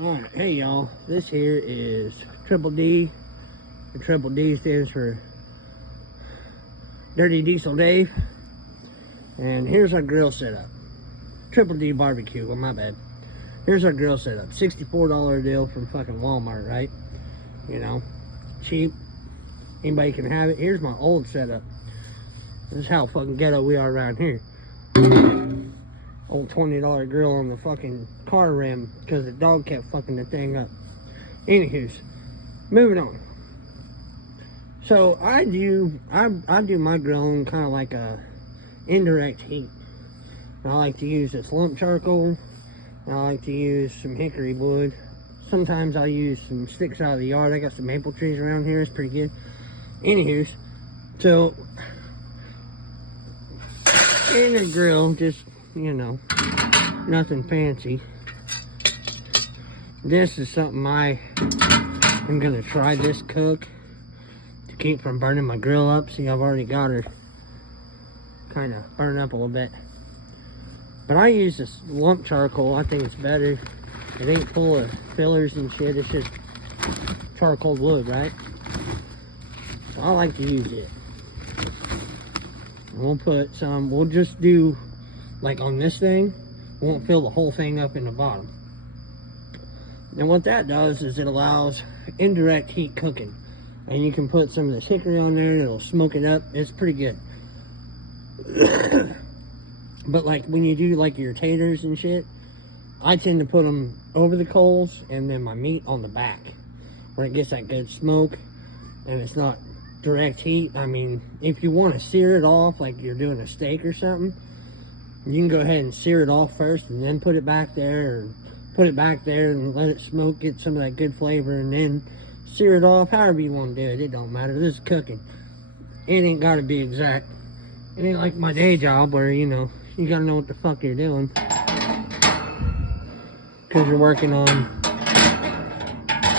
Alright, hey y'all, this here is Triple D. The Triple D stands for Dirty Diesel Dave. And here's our grill setup. Triple D barbecue, well my bad. Here's our grill setup. $64 deal from fucking Walmart, right? You know, cheap. Anybody can have it. Here's my old setup. This is how fucking ghetto we are around here. Old $20 grill on the fucking car rim because the dog kept fucking the thing up. Anywho's, moving on. So I do my grilling kind of like a indirect heat. I like to use this lump charcoal. I like to use some hickory wood. Sometimes I'll use some sticks out of the yard. I got some maple trees around here. It's pretty good. Anywho's, so in the grill, just, you know, nothing fancy. This is something I'm gonna try this cook to keep from burning my grill up. See, I've already got her kind of burned up a little bit. But I use this lump charcoal. I think it's better. It ain't full of fillers and shit. It's just charcoal wood, right? So I like to use it. We'll put some, we'll just do, like on this thing, won't fill the whole thing up in the bottom. And what that does is it allows indirect heat cooking. And you can put some of this hickory on there, it'll smoke it up. It's pretty good. But like when you do like your taters and shit, I tend to put them over the coals and then my meat on the back, where it gets that good smoke and it's not direct heat. I mean, if you want to sear it off like you're doing a steak or something, you can go ahead and sear it off first and then put it back there, or put it back there and let it smoke, get some of that good flavor, and then sear it off. However you want to do it, it don't matter. This is cooking. It ain't got to be exact. It ain't like my day job where, you know, you got to know what the fuck you're doing, because you're working on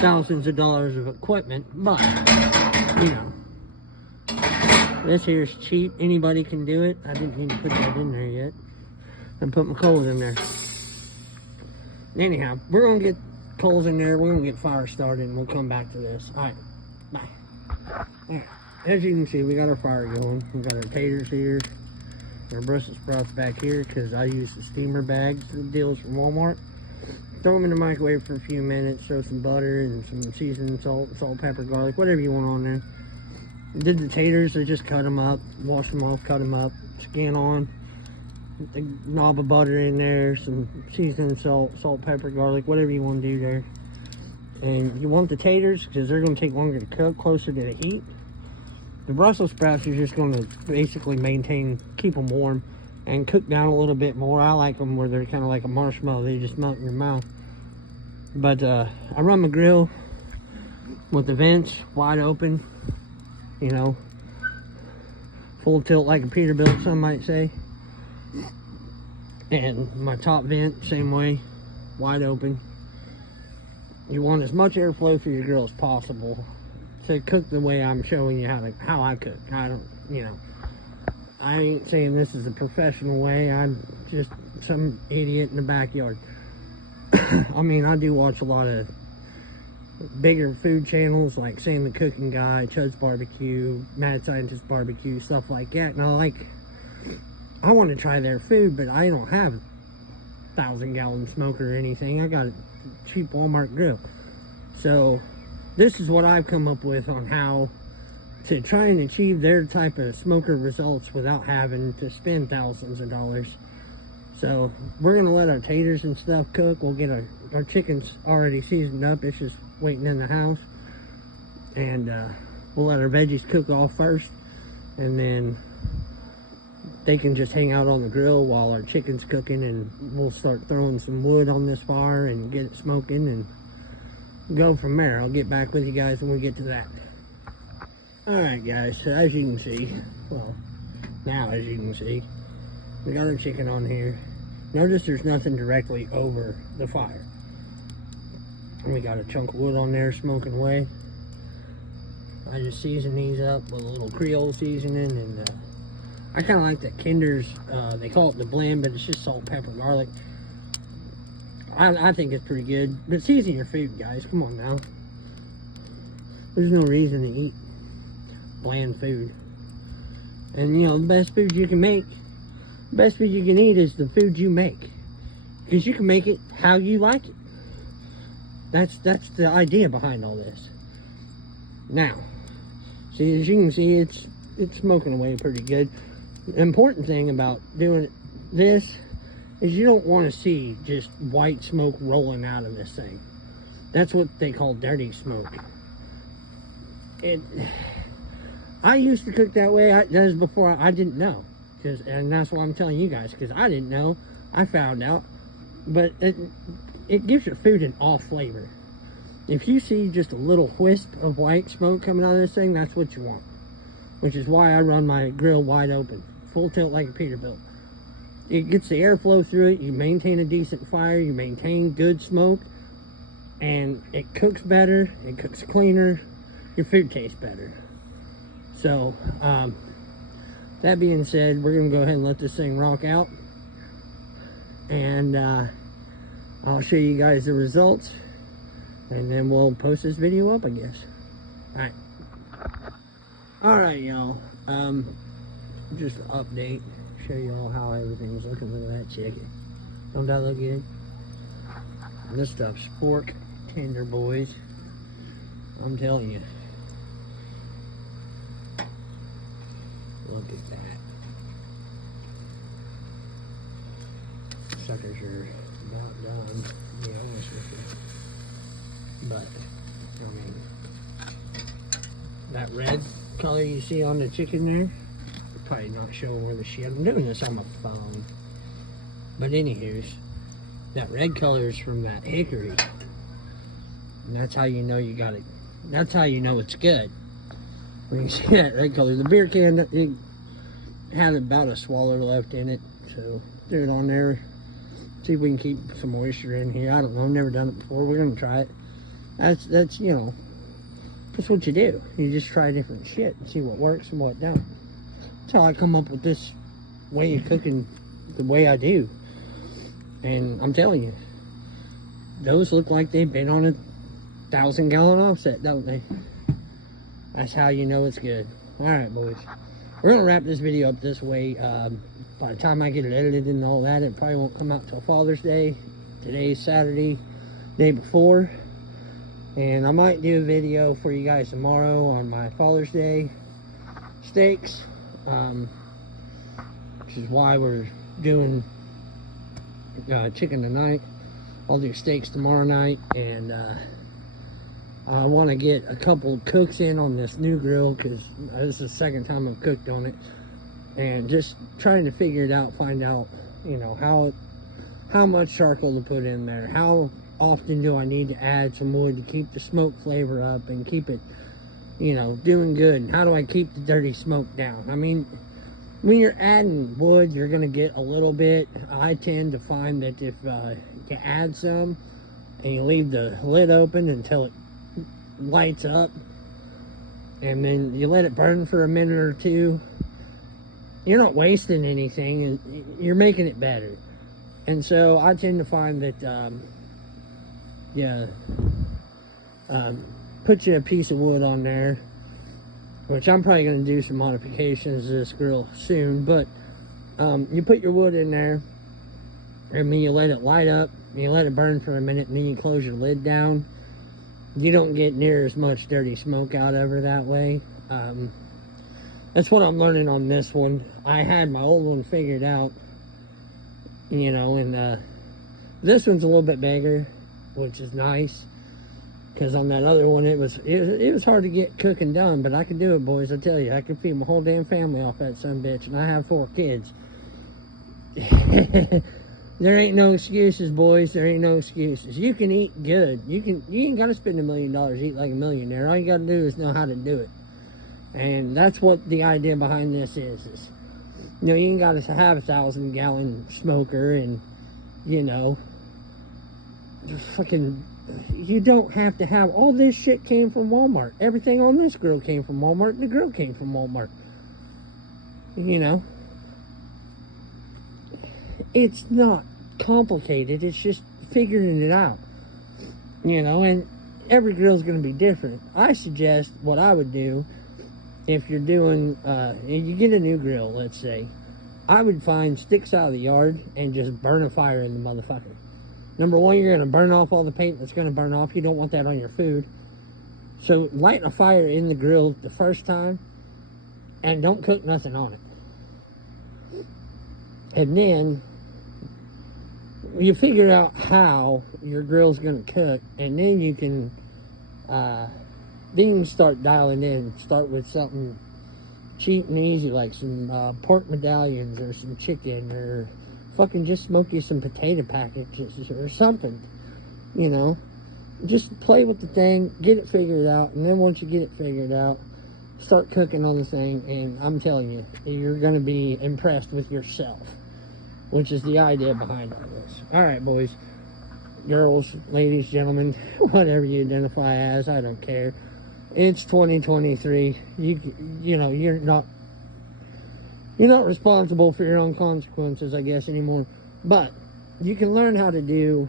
thousands of dollars of equipment. But, you know, this here is cheap. Anybody can do it. I didn't need to put that in there yet. And put my coals in there. Anyhow, we're going to get coals in there. We're going to get fire started and we'll come back to this. Alright, bye. Alright, as you can see, we got our fire going. We got our taters here. Our Brussels sprouts back here because I use the steamer bags, the deals from Walmart. Throw them in the microwave for a few minutes. Throw some butter and some seasoning, salt, pepper, garlic, whatever you want on there. Did the taters, I just cut them up, wash them off, cut them up, scan on, a knob of butter in there, some seasoning, salt, pepper, garlic, whatever you want to do there. And you want the taters because they're going to take longer to cook, closer to the heat. The Brussels sprouts, you're just going to basically keep them warm and cook down a little bit more. I like them where they're kind of like a marshmallow, they just melt in your mouth. But I run my grill with the vents wide open. You know, full tilt like a Peterbilt, some might say. And my top vent, same way, wide open. You want as much airflow through your grill as possible to cook the way I'm showing you how I cook. I don't, you know, I ain't saying this is a professional way. I'm just some idiot in the backyard. I mean, I do watch a lot of bigger food channels like Sam the Cooking Guy, Chud's Barbecue, Mad Scientist Barbecue, stuff like that. And I want to try their food, but I don't have a 1,000-gallon smoker or anything. I got a cheap Walmart grill. So this is what I've come up with on how to try and achieve their type of smoker results without having to spend thousands of dollars. So we're gonna let our taters and stuff cook. We'll get our chickens already seasoned up. It's just waiting in the house. And we'll let our veggies cook off first, and then they can just hang out on the grill while our chicken's cooking, and we'll start throwing some wood on this fire and get it smoking and go from there. I'll get back with you guys when we get to that. Alright guys, so as you can see, well, now as you can see, we got our chicken on here. Notice there's nothing directly over the fire. And we got a chunk of wood on there smoking away. I just season these up with a little Creole seasoning, and I kind of like that Kinder's, they call it the blend, but it's just salt, pepper, garlic. I think it's pretty good. But season your food, guys. Come on now. There's no reason to eat bland food. And you know, the best food you can make, the best food you can eat is the food you make. Because you can make it how you like it. That's the idea behind all this. Now, see, as you can see, it's smoking away pretty good. The important thing about doing this is you don't want to see just white smoke rolling out of this thing. That's what they call dirty smoke. I used to cook that way. That was before I didn't know. And that's why I'm telling you guys, because I didn't know. I found out. But it gives your food an off flavor. If you see just a little wisp of white smoke coming out of this thing, that's what you want. Which is why I run my grill wide open, full tilt like a Peterbilt. It gets the airflow through it, you maintain a decent fire, you maintain good smoke, and it cooks better, it cooks cleaner, your food tastes better. So, that being said, we're going to go ahead and let this thing rock out. And I'll show you guys the results. And then we'll post this video up, I guess. Alright. Alright, y'all. Just an update. Show you all how everything's looking. Look at that chicken. Don't that look good? And this stuff's pork tender, boys. I'm telling you. Look at that. Suckers are about done, to be honest with you. But, I mean, that red color you see on the chicken there, probably not showing where the shit. I'm doing this on my phone. But anywho's, that red color is from that hickory. And that's how you know you got it. That's how you know it's good. When you see that red color. The beer can, it had about a swallow left in it. So, threw it on there. See if we can keep some moisture in here. I don't know. I've never done it before. We're going to try it. That's you know, that's what you do. You just try different shit and see what works and what don't. That's how I come up with this way of cooking the way I do. And I'm telling you, those look like they've been on a 1,000-gallon offset, don't they? That's how you know it's good. Alright, boys. We're going to wrap this video up this way. By the time I get it edited and all that, it probably won't come out till Father's Day. Today's Saturday, day before. And I might do a video for you guys tomorrow on my Father's Day steaks. Which is why we're doing chicken tonight. I'll do steaks tomorrow night. And I want to get a couple of cooks in on this new grill, because this is the second time I've cooked on it. And just trying to figure it out, find out, you know, how much charcoal to put in there, how often do I need to add some wood to keep the smoke flavor up and keep it, you know, doing good, and how do I keep the dirty smoke down. I mean, when you're adding wood, you're going to get a little bit. I tend to find that if you add some and you leave the lid open until it lights up, and then you let it burn for a minute or two, you're not wasting anything, and you're making it better. And so I tend to find that put you a piece of wood on there, which I'm probably going to do some modifications to this grill soon, but you put your wood in there, and then you let it light up, and you let it burn for a minute, and then you close your lid down. You don't get near as much dirty smoke out of her that way. That's what I'm learning on this one. I had my old one figured out, you know, and this one's a little bit bigger, which is nice, because on that other one it was hard to get cooking done, but I could do it, boys. I tell you, I could feed my whole damn family off that sumbitch, and I have 4 kids. There ain't no excuses, boys. There ain't no excuses. You can eat good. You ain't got to spend $1 million to eat like a millionaire. All you got to do is know how to do it. And that's what the idea behind this is you know, you ain't got to have a 1,000-gallon smoker, and, you know, fucking, you don't have to have all this shit. Came from Walmart. Everything on this grill came from Walmart, and the grill came from Walmart. You know, it's not complicated. It's just figuring it out, you know, and every grill's going to be different. I suggest what I would do if you're doing, you get a new grill, let's say, I would find sticks out of the yard and just burn a fire in the motherfucker. Number one, you're going to burn off all the paint that's going to burn off. You don't want that on your food. So light a fire in the grill the first time and don't cook nothing on it. And then you figure out how your grill's going to cook, and then you can start dialing in. Start with something cheap and easy, like some pork medallions or some chicken, or fucking just smoke you some potato packages or something, you know. Just play with the thing, get it figured out, and then once you get it figured out, start cooking on the thing, and I'm telling you, you're going to be impressed with yourself, which is the idea behind all this. Alright, boys, girls, ladies, gentlemen, whatever you identify as, I don't care. It's 2023. You know, you're not responsible for your own consequences, I guess, anymore. But you can learn how to do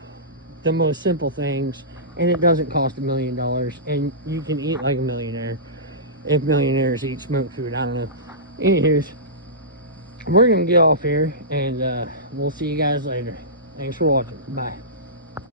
the most simple things, and it doesn't cost $1 million, and you can eat like a millionaire. If millionaires eat smoked food, I don't know. Anywho's, we're gonna get off here, and we'll see you guys later. Thanks for watching. Bye.